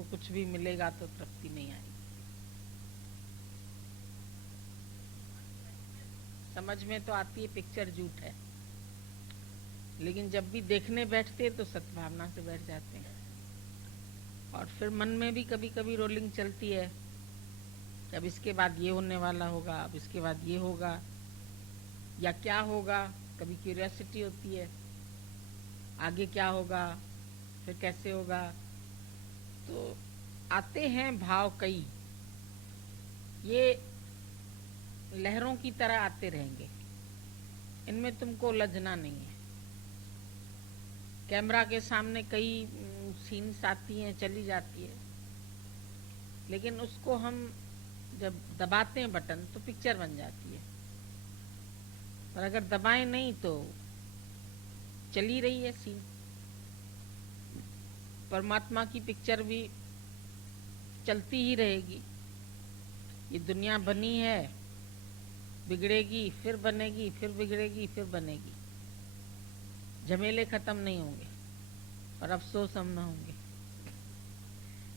तो कुछ भी मिलेगा तो तृप्ति नहीं आएगी। समझ में तो आती है पिक्चर झूठ है, लेकिन जब भी देखने बैठते तो सद्भावना से बैठ जाते हैं। और फिर मन में भी कभी कभी रोलिंग चलती है, अब इसके बाद ये होने वाला होगा, अब इसके बाद ये होगा या क्या होगा। कभी क्यूरियोसिटी होती है आगे क्या होगा, फिर कैसे होगा। तो आते हैं भाव कई, ये लहरों की तरह आते रहेंगे, इनमें तुमको उलझना नहीं है। कैमरा के सामने कई सीन्स आती हैं, चली जाती है, लेकिन उसको हम जब दबाते हैं बटन तो पिक्चर बन जाती है। पर अगर दबाएं नहीं तो चली रही है सीन। परमात्मा की पिक्चर भी चलती ही रहेगी। ये दुनिया बनी है, बिगड़ेगी, फिर बनेगी, फिर बिगड़ेगी, फिर बनेगी। झमेले खत्म नहीं होंगे, और अफसोस हम न होंगे।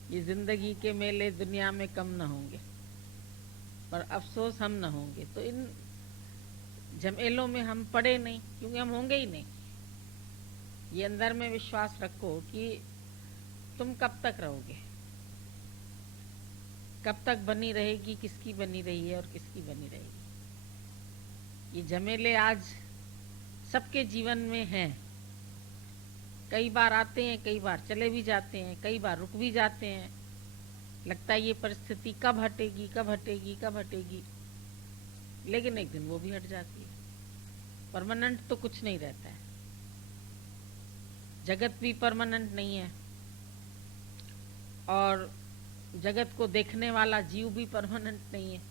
ये जिंदगी के मेले दुनिया में कम न होंगे, पर अफसोस हम न होंगे। तो इन झमेलों में हम पड़े नहीं, क्योंकि हम होंगे ही नहीं। ये अंदर में विश्वास रखो कि तुम कब तक रहोगे, कब तक बनी रहेगी, किसकी बनी रही है और किसकी बनी रहेगी। ये झमेले आज सबके जीवन में हैं। कई बार आते हैं, कई बार चले भी जाते हैं, कई बार रुक भी जाते हैं। लगता है ये परिस्थिति कब हटेगी, कब हटेगी, कब हटेगी, लेकिन एक दिन वो भी हट जाती है। परमानेंट तो कुछ नहीं रहता है। जगत भी परमानेंट नहीं है, और जगत को देखने वाला जीव भी परमानेंट नहीं है।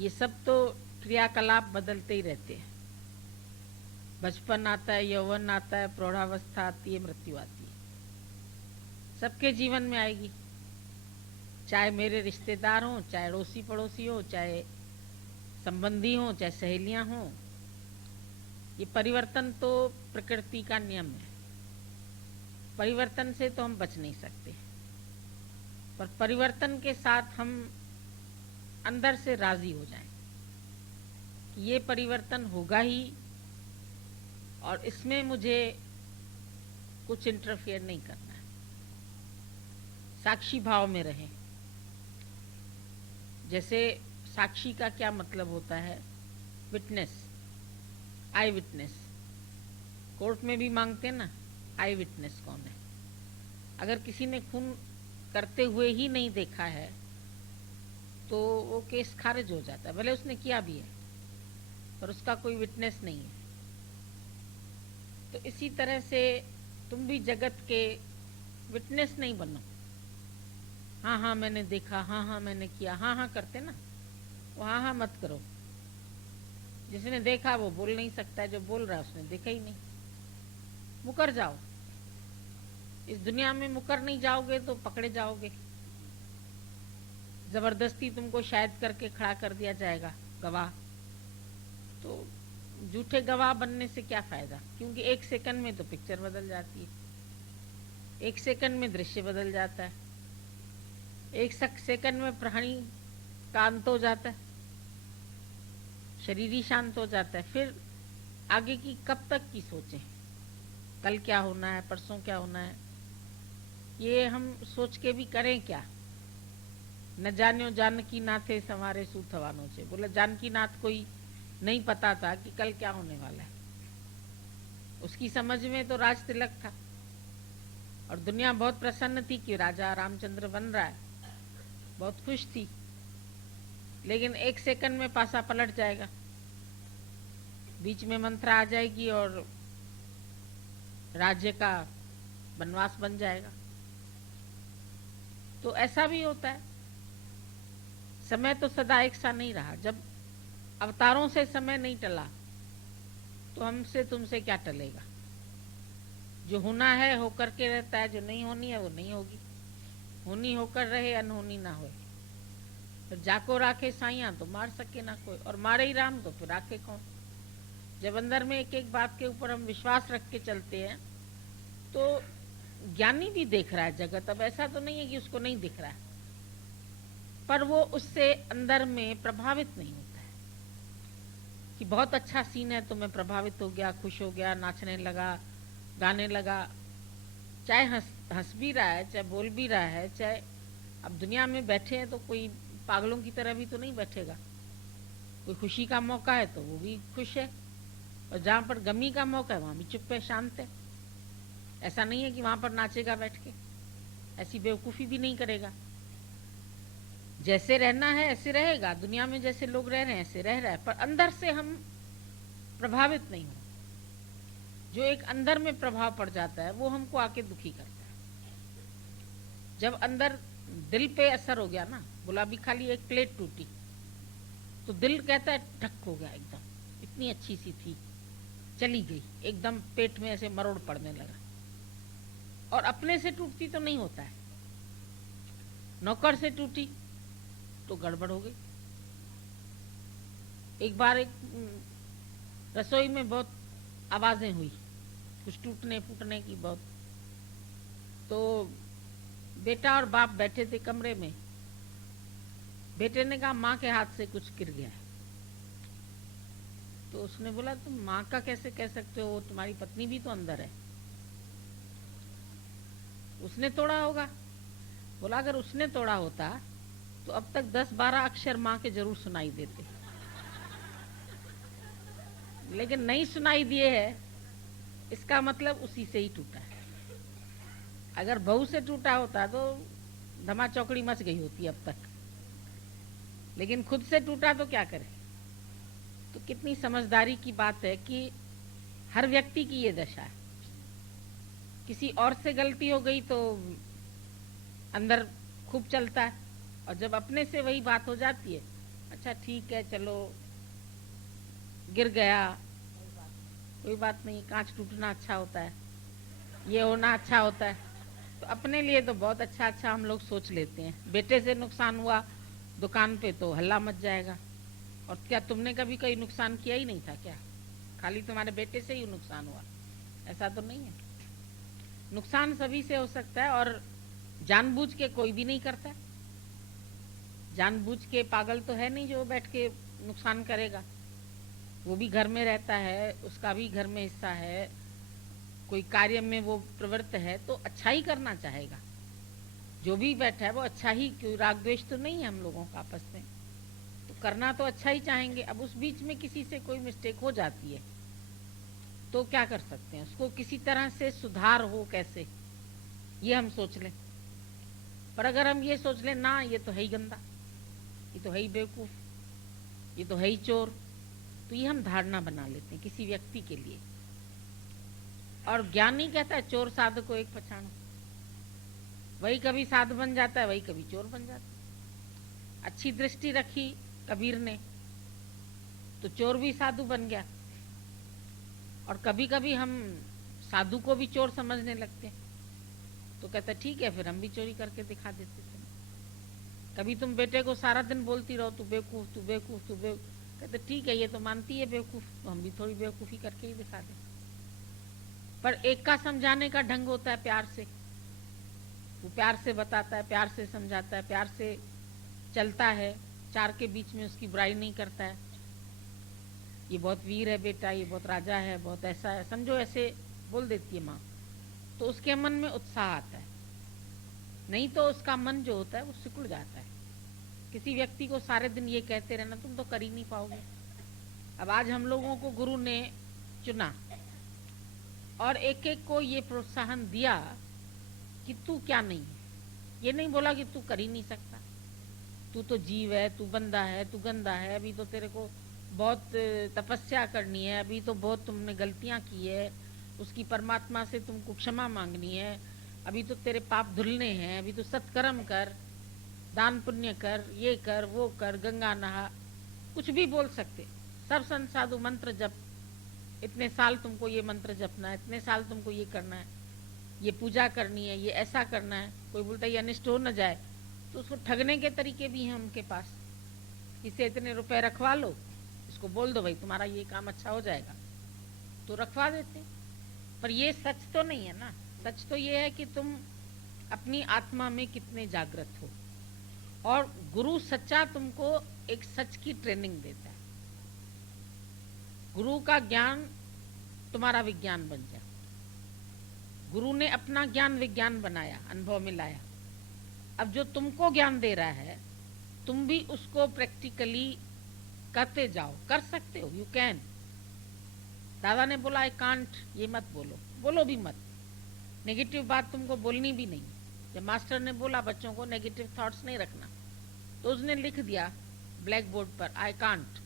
ये सब तो क्रियाकलाप बदलते ही रहते हैं। बचपन आता है, यौवन आता है, प्रौढ़ावस्था आती है, मृत्यु आती है। सबके जीवन में आएगी, चाहे मेरे रिश्तेदार हों, चाहे अड़ोसी पड़ोसी हो, चाहे संबंधी हो, चाहे सहेलियां हों। ये परिवर्तन तो प्रकृति का नियम है। परिवर्तन से तो हम बच नहीं सकते, पर परिवर्तन के साथ हम अंदर से राजी हो जाएं कि ये परिवर्तन होगा ही, और इसमें मुझे कुछ इंटरफेयर नहीं करना है। साक्षी भाव में रहें। जैसे साक्षी का क्या मतलब होता है? विटनेस, आई विटनेस। कोर्ट में भी मांगते ना, आई विटनेस कौन है? अगर किसी ने खून करते हुए ही नहीं देखा है तो वो केस खारिज हो जाता है, भले उसने किया भी है, पर उसका कोई विटनेस नहीं है। तो इसी तरह से तुम भी जगत के विटनेस नहीं बनो। हाँ हाँ मैंने देखा, हाँ हाँ मैंने किया, हाँ हाँ करते ना, वो हाँ हाँ मत करो। जिसने देखा वो बोल नहीं सकता है, जो बोल रहा है उसने देखा ही नहीं। मुकर जाओ। इस दुनिया में मुकर नहीं जाओगे तो पकड़े जाओगे। जबरदस्ती तुमको शायद करके खड़ा कर दिया जाएगा गवाह, तो झूठे गवाह बनने से क्या फायदा? क्योंकि एक सेकंड में तो पिक्चर बदल जाती है, एक सेकंड में दृश्य बदल जाता है, एक सेकंड में प्राणी का अंत हो जाता है, शरीर ही शांत हो जाता है। फिर आगे की कब तक की सोचें? कल क्या होना है, परसों क्या होना है, ये हम सोच के भी करें क्या? न जान्यो जानकी नाथे संवारे सूथवानों से। बोला जानकी नाथ कोई नहीं पता था कि कल क्या होने वाला है। उसकी समझ में तो राज तिलक था, और दुनिया बहुत प्रसन्न थी कि राजा रामचंद्र बन रहा है, बहुत खुश थी। लेकिन एक सेकंड में पासा पलट जाएगा, बीच में मंत्रा आ जाएगी और राज्य का वनवास बन जाएगा। तो ऐसा भी होता है। समय तो सदा एक सा नहीं रहा। जब अवतारों से समय नहीं टला तो हमसे तुमसे क्या टलेगा? जो होना है होकर के रहता है, जो नहीं होनी है वो नहीं होगी। होनी होकर रहे, अनहोनी ना होए। फिर जाको राखे साइया तो मार सके ना कोई, और मारे ही राम तो फिर राखे कौन? जब अंदर में एक एक बात के ऊपर हम विश्वास रख के चलते हैं तो ज्ञानी भी देख रहा है जगत, अब ऐसा तो नहीं है कि उसको नहीं दिख रहा है, पर वो उससे अंदर में प्रभावित नहीं होता है कि बहुत अच्छा सीन है तो मैं प्रभावित हो गया, खुश हो गया, नाचने लगा, गाने लगा। चाहे हंस भी रहा है, चाहे बोल भी रहा है, चाहे अब दुनिया में बैठे हैं तो कोई पागलों की तरह भी तो नहीं बैठेगा। कोई खुशी का मौका है तो वो भी खुश है, और जहाँ पर गमी का मौका है वहाँ भी चुप है, शांत है। ऐसा नहीं है कि वहाँ पर नाचेगा बैठ के, ऐसी बेवकूफ़ी भी नहीं करेगा। जैसे रहना है ऐसे रहेगा, दुनिया में जैसे लोग रह रहे हैं ऐसे रह रहा है, पर अंदर से हम प्रभावित नहीं हो। जो एक अंदर में प्रभाव पड़ जाता है वो हमको आके दुखी करता है। जब अंदर दिल पे असर हो गया ना, बोला अभी खाली एक प्लेट टूटी तो दिल कहता है ढक हो गया एकदम, इतनी अच्छी सी थी चली गई, एकदम पेट में ऐसे मरोड़ पड़ने लगा। और अपने से टूटती तो नहीं होता है, नौकर से टूटी तो गड़बड़ हो गई। एक बार एक रसोई में बहुत आवाजें हुई, कुछ टूटने फूटने की बहुत, तो बेटा और बाप बैठे थे कमरे में। बेटे ने कहा माँ के हाथ से कुछ गिर गया है। तो उसने बोला तुम माँ का कैसे कह सकते हो, तुम्हारी पत्नी भी तो अंदर है, उसने तोड़ा होगा। बोला अगर उसने तोड़ा होता तो अब तक 10-12 अक्षर माँ के जरूर सुनाई देते, लेकिन नहीं सुनाई दिए है, इसका मतलब उसी से ही टूटा है। अगर बहू से टूटा होता तो धमा चौकड़ी मच गई होती अब तक, लेकिन खुद से टूटा तो क्या करे। तो कितनी समझदारी की बात है कि हर व्यक्ति की ये दशा है। किसी और से गलती हो गई तो अंदर खूब चलता है, और जब अपने से वही बात हो जाती है, अच्छा ठीक है चलो गिर गया कोई बात नहीं, कांच टूटना अच्छा होता है, ये होना अच्छा होता है, तो अपने लिए तो बहुत अच्छा अच्छा हम लोग सोच लेते हैं। बेटे से नुकसान हुआ दुकान पे तो हल्ला मच जाएगा, और क्या तुमने कभी कोई नुकसान किया ही नहीं था क्या, खाली तुम्हारे बेटे से ही नुकसान हुआ? ऐसा तो नहीं है। नुकसान सभी से हो सकता है, और जानबूझ के कोई भी नहीं करता। जानबूझ के पागल तो है नहीं जो बैठ के नुकसान करेगा। वो भी घर में रहता है, उसका भी घर में हिस्सा है, कोई कार्य में वो प्रवृत्त है तो अच्छा ही करना चाहेगा। जो भी बैठा है वो अच्छा ही, कोई राग द्वेष तो नहीं है हम लोगों का आपस में, तो करना तो अच्छा ही चाहेंगे। अब उस बीच में किसी से कोई मिस्टेक हो जाती है तो क्या कर सकते हैं, उसको किसी तरह से सुधार हो कैसे, ये हम सोच लें। पर अगर हम ये सोच लें ना ये तो है ही गंदा, ये तो है ही बेवकूफ, ये तो है ही चोर, तो ये हम धारणा बना लेते हैं किसी व्यक्ति के लिए। और ज्ञानी कहता है चोर साधु को एक पहचानो, वही कभी साधु बन जाता है, वही कभी चोर बन जाता है। अच्छी दृष्टि रखी कबीर ने तो चोर भी साधु बन गया, और कभी कभी हम साधु को भी चोर समझने लगते हैं, तो कहता ठीक है फिर हम भी चोरी करके दिखा देते थे। कभी तुम बेटे को सारा दिन बोलती रहो तू बेवकूफ तू बेवकूफ तू बेवकूफ, कहते ठीक है ये तो मानती है बेवकूफ, तो हम भी थोड़ी बेवकूफ़ी करके ही दिखा दें। पर एक का समझाने का ढंग होता है प्यार से, वो प्यार से बताता है, प्यार से समझाता है, प्यार से चलता है, चार के बीच में उसकी बुराई नहीं करता है। ये बहुत वीर है बेटा, ये बहुत राजा है, बहुत ऐसा है, समझो ऐसे बोल देती है माँ, तो उसके मन में उत्साह आता है। नहीं तो उसका मन जो होता है वो सिकुड़ जाता है। किसी व्यक्ति को सारे दिन ये कहते रहना तुम तो कर ही नहीं पाओगे। अब आज हम लोगों को गुरु ने चुना और एक एक को ये प्रोत्साहन दिया कि तू क्या नहीं है, ये नहीं बोला कि तू कर ही नहीं सकता, तू तो जीव है, तू बंदा है, तू गंदा है, अभी तो तेरे को बहुत तपस्या करनी है, अभी तो बहुत तुमने गलतियां की है, उसकी परमात्मा से तुमको क्षमा मांगनी है, अभी तो तेरे पाप धुलने हैं, अभी तो सत्कर्म कर, दान पुण्य कर, ये कर वो कर, गंगा नहा, कुछ भी बोल सकते। सब संत साधु मंत्र जप, इतने साल तुमको ये मंत्र जपना है, इतने साल तुमको ये करना है, ये पूजा करनी है, ये ऐसा करना है। कोई बोलता है ये अनिष्ट हो न जाए, तो उसको ठगने के तरीके भी हैं उनके पास। इसे इतने रुपए रखवा लो, इसको बोल दो भाई तुम्हारा ये काम अच्छा हो जाएगा, तो रखवा देते। पर ये सच तो नहीं है ना, सच तो ये है कि तुम अपनी आत्मा में कितने जागृत हो, और गुरु सच्चा तुमको एक सच की ट्रेनिंग देता है। गुरु का ज्ञान तुम्हारा विज्ञान बन जाए। गुरु ने अपना ज्ञान विज्ञान बनाया, अनुभव में लाया। अब जो तुमको ज्ञान दे रहा है, तुम भी उसको प्रैक्टिकली करते जाओ। कर सकते हो, यू कैन। दादा ने बोला आई कांट, ये मत बोलो, बोलो भी मत। नेगेटिव बात तुमको बोलनी भी नहीं। जब मास्टर ने बोला बच्चों को नेगेटिव थॉट्स नहीं रखना, तो उसने लिख दिया ब्लैक बोर्ड पर आई कांट।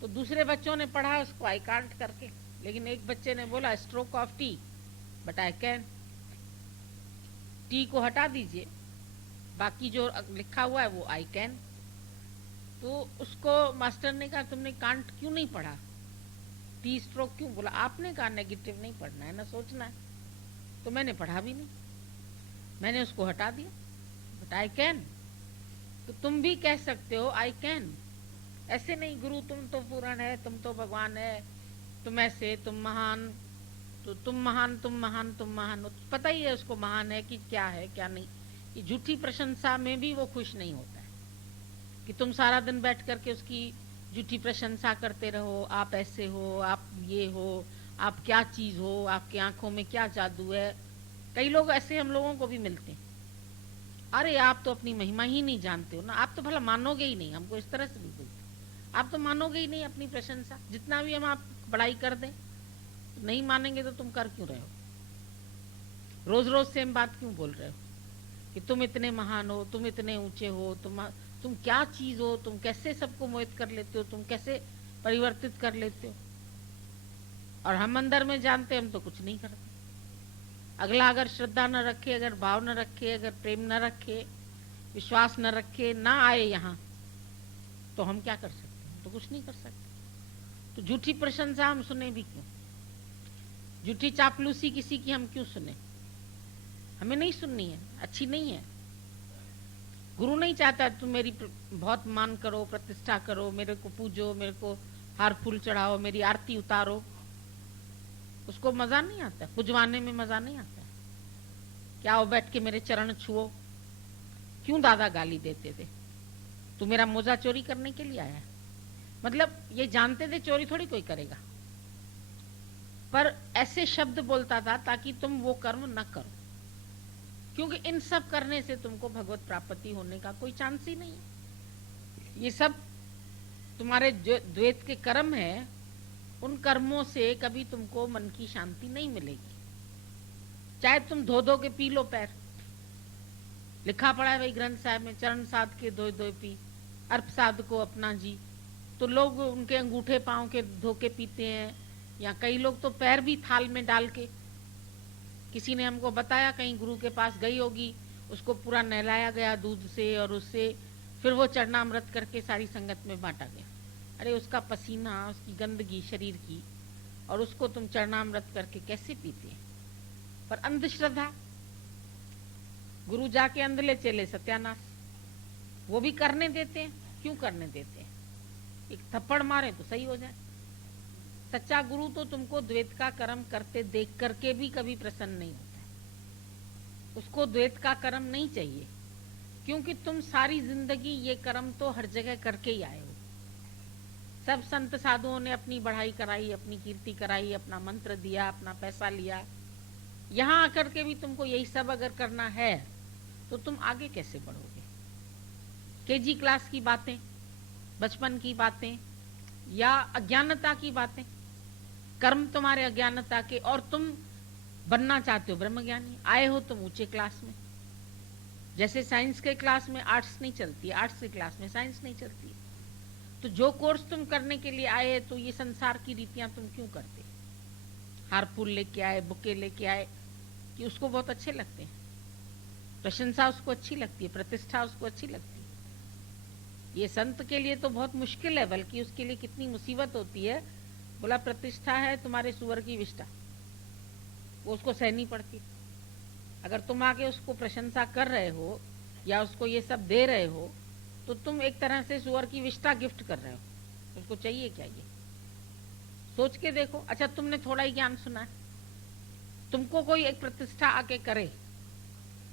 तो दूसरे बच्चों ने पढ़ा उसको आई कांट करके, लेकिन एक बच्चे ने बोला stroke of T, but I can. T को हटा दीजिए, बाकी जो लिखा हुआ है वो आई कैन। तो उसको मास्टर ने कहा तुमने कांट क्यों नहीं पढ़ा, टी स्ट्रोक क्यों? बोला आपने कहा नेगेटिव नहीं पढ़ना है ना, सोचना है। तो मैंने पढ़ा भी नहीं, मैंने उसको हटा दिया, बट आई कैन। तो तुम भी कह सकते हो आई कैन। ऐसे नहीं गुरु तुम तो पूर्ण है, तुम तो भगवान है, तुम ऐसे, तुम महान, तो तुम महान, तुम महान, तुम महान। पता ही है उसको महान है कि क्या है क्या नहीं। ये झूठी प्रशंसा में भी वो खुश नहीं होता है कि तुम सारा दिन बैठ करके उसकी झूठी प्रशंसा करते रहो। आप ऐसे हो, आप ये हो, आप क्या चीज हो, आपकी आंखों में क्या जादू है। कई लोग ऐसे हम लोगों को भी मिलते हैं, अरे आप तो अपनी महिमा ही नहीं जानते हो ना, आप तो भला मानोगे ही नहीं। हमको इस तरह से भी बोलते, आप तो मानोगे ही नहीं अपनी प्रशंसा, जितना भी हम आप बड़ाई कर दें तो नहीं मानेंगे। तो तुम कर क्यों रहे हो? रोज रोज सेम बात क्यों बोल रहे हो कि तुम इतने महान हो, तुम इतने ऊंचे हो, तुम क्या चीज हो, तुम कैसे सबको मोहित कर लेते हो, तुम कैसे परिवर्तित कर लेते हो? और हम अंदर में जानते हम तो कुछ नहीं करते। अगला अगर श्रद्धा न रखे, अगर भाव न रखे, अगर प्रेम न रखे, विश्वास न रखे, ना आए यहाँ, तो हम क्या कर सकते हैं? तो कुछ नहीं कर सकते। तो झूठी प्रशंसा हम सुने भी क्यों? झूठी चापलूसी किसी की हम क्यों सुने? हमें नहीं सुननी है, अच्छी नहीं है। गुरु नहीं चाहता तुम मेरी बहुत मान करो, प्रतिष्ठा करो, मेरे को पूजो, मेरे को हार फूल चढ़ाओ, मेरी आरती उतारो। उसको मजा नहीं आता, पुजवाने में मजा नहीं आता। क्या आओ बैठ के मेरे चरण छुओ? क्यों दादा गाली देते थे? तू मेरा मोजा चोरी करने के लिए आया है? मतलब ये जानते थे चोरी थोड़ी कोई करेगा, पर ऐसे शब्द बोलता था ताकि तुम वो कर्म न करो, क्योंकि इन सब करने से तुमको भगवत प्राप्ति होने का कोई चांस ही नहीं है। ये सब तुम्हारे जो द्वैत के कर्म है, उन कर्मों से कभी तुमको मन की शांति नहीं मिलेगी। चाहे तुम धो धो के पी लो पैर, लिखा पड़ा है भाई ग्रंथ साहब में, चरण साध के धोए धोए पी, अर्प साध को अपना जी। तो लोग उनके अंगूठे पांव के धो के पीते हैं, या कई लोग तो पैर भी थाल में डाल के। किसी ने हमको बताया, कहीं गुरु के पास गई होगी, उसको पूरा नहलाया गया दूध से और उससे, फिर वो चरणामृत करके सारी संगत में बांटा गया। अरे उसका पसीना, उसकी गंदगी शरीर की, और उसको तुम चरणामृत करके कैसे पीते हैं? पर अंधश्रद्धा, गुरु जाके अंधले चले सत्यानाश। वो भी करने देते हैं, क्यों करने देते हैं? एक थप्पड़ मारे तो सही हो जाए। सच्चा गुरु तो तुमको द्वैत का कर्म करते देख करके भी कभी प्रसन्न नहीं होता है। उसको द्वैत का कर्म नहीं चाहिए, क्योंकि तुम सारी जिंदगी ये कर्म तो हर जगह करके ही आए हो। सब संत साधुओं ने अपनी बढ़ाई कराई, अपनी कीर्ति कराई, अपना मंत्र दिया, अपना पैसा लिया। यहाँ आकर के भी तुमको यही सब अगर करना है तो तुम आगे कैसे बढ़ोगे? केजी क्लास की बातें, बचपन की बातें, या अज्ञानता की बातें, कर्म तुम्हारे अज्ञानता के, और तुम बनना चाहते हो ब्रह्मज्ञानी। आए हो तुम ऊंचे क्लास में, जैसे साइंस के क्लास में आर्ट्स नहीं चलती है, आर्ट्स के क्लास में साइंस नहीं चलती है। तो जो कोर्स तुम करने के लिए आए, तो ये संसार की रीतियां तुम क्यों करते? हार फूल लेके आए, बुके लेके आए, कि उसको बहुत अच्छे लगते हैं, प्रशंसा उसको अच्छी लगती है, प्रतिष्ठा उसको अच्छी लगती है। ये संत के लिए तो बहुत मुश्किल है, बल्कि उसके लिए कितनी मुसीबत होती है। बोला प्रतिष्ठा है तुम्हारे सुअर की विष्ठा, वो उसको सहनी पड़ती। अगर तुम आके उसको प्रशंसा कर रहे हो या उसको ये सब दे रहे हो, तो तुम एक तरह से सुअर की विष्ठा गिफ्ट कर रहे हो। उसको चाहिए क्या? ये सोच के देखो। अच्छा तुमने थोड़ा ही ज्ञान सुना है, तुमको कोई एक प्रतिष्ठा आके करे,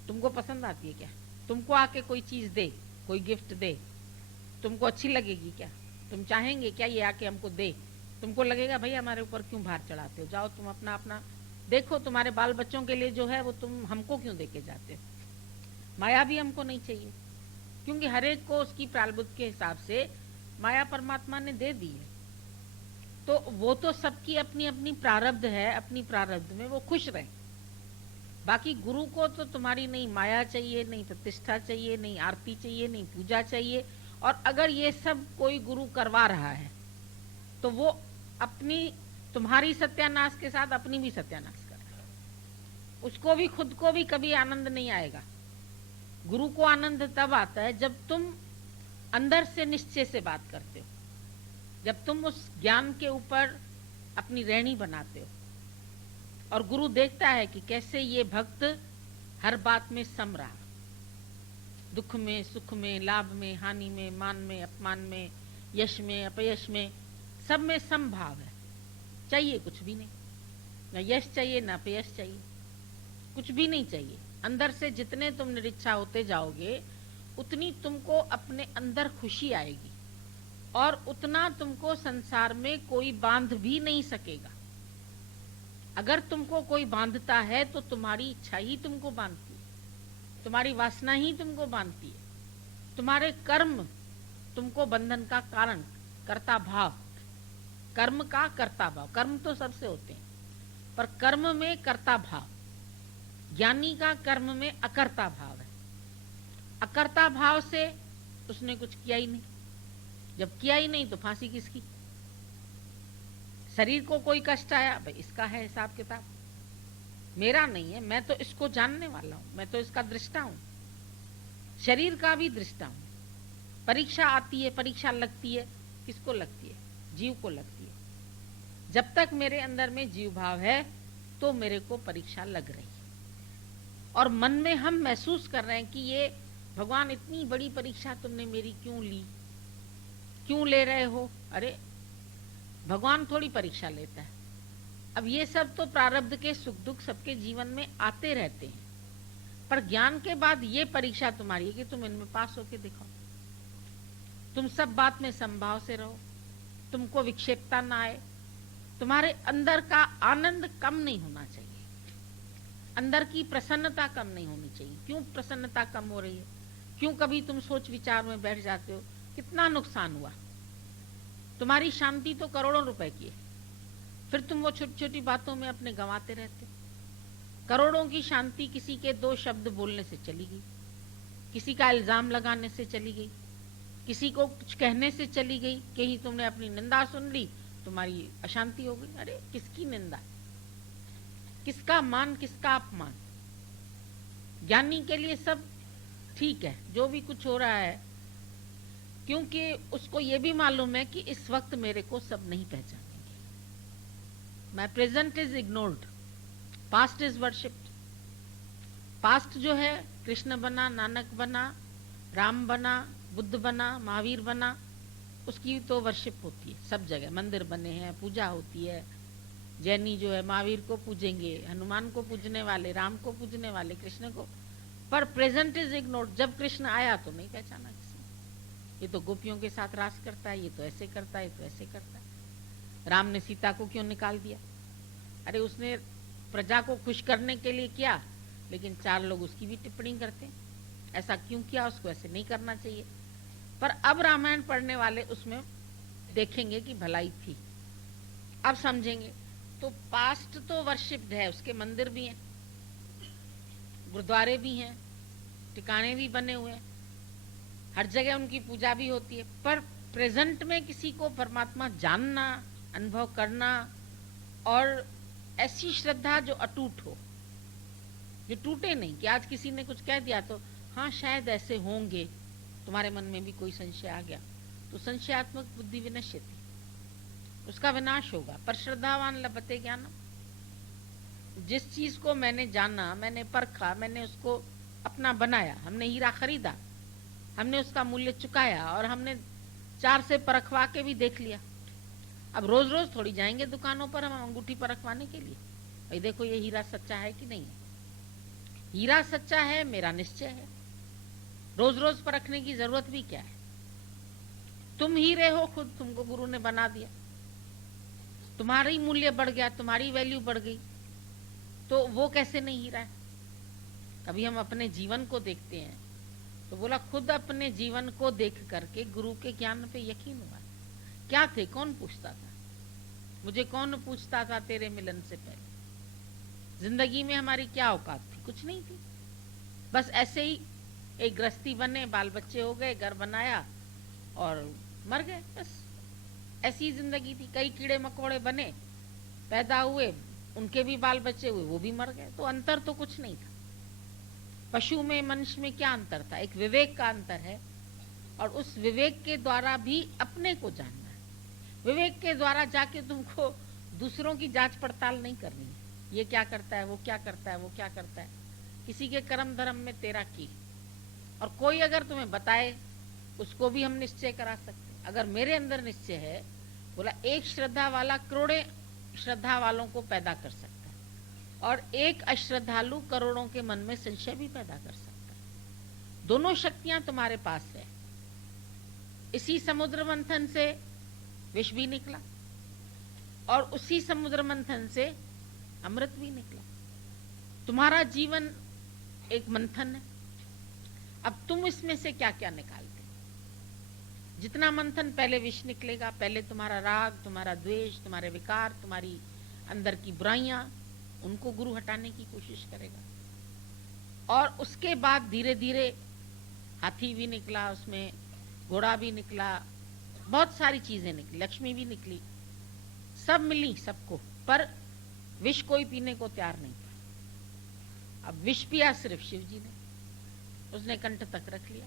तुमको पसंद आती है क्या? तुमको आके कोई चीज दे, कोई गिफ्ट दे, तुमको अच्छी लगेगी क्या? तुम चाहेंगे क्या ये आके हमको दे? तुमको लगेगा भाई हमारे ऊपर क्यों भार चढ़ाते हो, जाओ तुम अपना अपना देखो, तुम्हारे बाल बच्चों के लिए जो है वो तुम हमको क्यों देके जाते हो? माया भी हमको नहीं चाहिए, क्योंकि हर एक को उसकी प्रारब्ध के हिसाब से माया परमात्मा ने दे दी है। तो वो तो सबकी अपनी अपनी प्रारब्ध है, अपनी प्रारब्ध में वो खुश रहे। बाकी गुरु को तो तुम्हारी नहीं माया चाहिए, नहीं प्रतिष्ठा चाहिए, नहीं आरती चाहिए, नहीं पूजा चाहिए। और अगर ये सब कोई गुरु करवा रहा है तो वो अपनी तुम्हारी सत्यानाश के साथ अपनी भी सत्यानाश कर रहा है। उसको भी खुद को भी कभी आनंद नहीं आएगा। गुरु को आनंद तब आता है जब तुम अंदर से निश्चय से बात करते हो, जब तुम उस ज्ञान के ऊपर अपनी रहनी बनाते हो और गुरु देखता है कि कैसे ये भक्त हर बात में सम रहा, दुख में सुख में, लाभ में हानि में, मान में अपमान में, यश में अपयश में, सब में समभाव है। चाहिए कुछ भी नहीं, ना यश चाहिए ना अपयश चाहिए, कुछ भी नहीं चाहिए। अंदर से जितने तुम निरीक्षा होते जाओगे उतनी तुमको अपने अंदर खुशी आएगी और उतना तुमको संसार में कोई बांध भी नहीं सकेगा। अगर तुमको कोई बांधता है तो तुम्हारी इच्छा ही तुमको बांधती है, तुम्हारी वासना ही तुमको बांधती है, तुम्हारे कर्म तुमको बंधन का कारण, कर्ता भाव, कर्म का कर्ता भाव। कर्म तो सबसे होते हैं पर कर्म में कर्ता भाव, ज्ञानी का कर्म में अकर्ता भाव है। अकर्ता भाव से उसने कुछ किया ही नहीं, जब किया ही नहीं तो फांसी किसकी? शरीर को कोई कष्ट आया, भाई इसका है हिसाब किताब, मेरा नहीं है, मैं तो इसको जानने वाला हूं, मैं तो इसका दृष्टा हूं, शरीर का भी दृष्टा हूं। परीक्षा आती है, परीक्षा लगती है, किसको लगती है? जीव को लगती है। जब तक मेरे अंदर में जीव भाव है तो मेरे को परीक्षा लग रही है और मन में हम महसूस कर रहे हैं कि ये भगवान इतनी बड़ी परीक्षा तुमने मेरी क्यों ली, क्यों ले रहे हो? अरे भगवान थोड़ी परीक्षा लेता है। अब ये सब तो प्रारब्ध के सुख दुख सबके जीवन में आते रहते हैं, पर ज्ञान के बाद ये परीक्षा तुम्हारी है कि तुम इनमें पास होके दिखाओ, तुम सब बात में संभाव से रहो, तुमको विक्षेपता ना आए, तुम्हारे अंदर का आनंद कम नहीं होना चाहिए, अंदर की प्रसन्नता कम नहीं होनी चाहिए। क्यों प्रसन्नता कम हो रही है? क्यों कभी तुम सोच विचार में बैठ जाते हो? कितना नुकसान हुआ, तुम्हारी शांति तो करोड़ों रुपए की है, फिर तुम वो छोटी छोटी बातों में अपने गंवाते रहते। करोड़ों की शांति किसी के दो शब्द बोलने से चली गई, किसी का इल्जाम लगाने से चली गई, किसी को कुछ कहने से चली गई, कहीं तुमने अपनी निंदा सुन ली, तुम्हारी अशांति हो गई। अरे किसकी निंदा, किसका मान, किसका अपमान? ज्ञानी के लिए सब ठीक है जो भी कुछ हो रहा है, क्योंकि उसको ये भी मालूम है कि इस वक्त मेरे को सब नहीं पहचानेंगे। My present is ignored, past is worshipped. Past जो है कृष्ण बना, नानक बना, राम बना, बुद्ध बना, महावीर बना, उसकी तो वर्शिप होती है सब जगह, मंदिर बने हैं, पूजा होती है। जैनी जो है महावीर को पूजेंगे, हनुमान को पूजने वाले, राम को पूजने वाले, कृष्ण को, पर प्रेजेंट इज इग्नोर्ड। जब कृष्ण आया तो नहीं पहचाना किसी ने, ये तो गोपियों के साथ रास करता है, ये तो ऐसे करता है, ये तो ऐसे करता है। राम ने सीता को क्यों निकाल दिया? अरे उसने प्रजा को खुश करने के लिए किया, लेकिन चार लोग उसकी भी टिप्पणी करते हैं, ऐसा क्यों किया, उसको ऐसे नहीं करना चाहिए। पर अब रामायण पढ़ने वाले उसमें देखेंगे कि भलाई थी, अब समझेंगे। तो पास्ट तो वर्शिप्ड है, उसके मंदिर भी हैं, गुरुद्वारे भी हैं, ठिकाने भी बने हुए हैं, हर जगह उनकी पूजा भी होती है। पर प्रेजेंट में किसी को परमात्मा जानना, अनुभव करना, और ऐसी श्रद्धा जो अटूट हो, जो टूटे नहीं, कि आज किसी ने कुछ कह दिया तो हाँ शायद ऐसे होंगे, तुम्हारे मन में भी कोई संशय आ गया तो संशयात्मक बुद्धि विनश्यति, उसका विनाश होगा। पर श्रद्धावान लभते ज्ञानम। जिस चीज को मैंने जाना, मैंने परखा, मैंने उसको अपना बनाया, हमने हीरा खरीदा, हमने उसका मूल्य चुकाया और हमने चार से परखवा के भी देख लिया। अब रोज रोज थोड़ी जाएंगे दुकानों पर हम अंगूठी परखवाने के लिए, भाई देखो ये हीरा सच्चा है कि नहीं है। हीरा सच्चा है मेरा निश्चय है, रोज रोज परखने की जरूरत भी क्या है। तुम हीरे हो खुद, तुमको गुरु ने बना दिया, तुम्हारी मूल्य बढ़ गया, तुम्हारी वैल्यू बढ़ गई, तो वो कैसे नहीं हीरा है। कभी हम अपने जीवन को देखते हैं तो बोला खुद अपने जीवन को देख करके गुरु के ज्ञान पे यकीन हुआ। क्या थे, कौन पूछता था, मुझे कौन पूछता था तेरे मिलन से पहले। जिंदगी में हमारी क्या औकात थी, कुछ नहीं थी। बस ऐसे ही एक गृहस्थी बने, बाल बच्चे हो गए, घर बनाया और मर गए, बस ऐसी जिंदगी थी। कई कीड़े मकोड़े बने, पैदा हुए, उनके भी बाल बच्चे हुए, वो भी मर गए। तो अंतर तो कुछ नहीं था। पशु में मनुष्य में क्या अंतर था, एक विवेक का अंतर है, और उस विवेक के द्वारा भी अपने को जानना है। विवेक के द्वारा जाके तुमको दूसरों की जांच पड़ताल नहीं करनी है, ये क्या करता है, वो क्या करता है, वो क्या करता है। किसी के कर्म धर्म में तेरा की, और कोई अगर तुम्हें बताए उसको भी हम निश्चय करा सकते हैं। अगर मेरे अंदर निश्चय है, बोला एक श्रद्धा वाला करोड़ों श्रद्धा वालों को पैदा कर सकता है, और एक अश्रद्धालु करोड़ों के मन में संशय भी पैदा कर सकता है। दोनों शक्तियां तुम्हारे पास है। इसी समुद्र मंथन से विष भी निकला, और उसी समुद्र मंथन से अमृत भी निकला। तुम्हारा जीवन एक मंथन है। अब तुम इसमें से क्या क्या निकालते। जितना मंथन, पहले विष निकलेगा, पहले तुम्हारा राग, तुम्हारा द्वेष, तुम्हारे विकार, तुम्हारी अंदर की बुराइयां, उनको गुरु हटाने की कोशिश करेगा। और उसके बाद धीरे धीरे हाथी भी निकला, उसमें घोड़ा भी निकला, बहुत सारी चीजें निकली, लक्ष्मी भी निकली, सब मिली सबको, पर विष कोई पीने को तैयार नहीं था। अब विष पिया सिर्फ शिव जी ने, उसने कंठ तक रख लिया।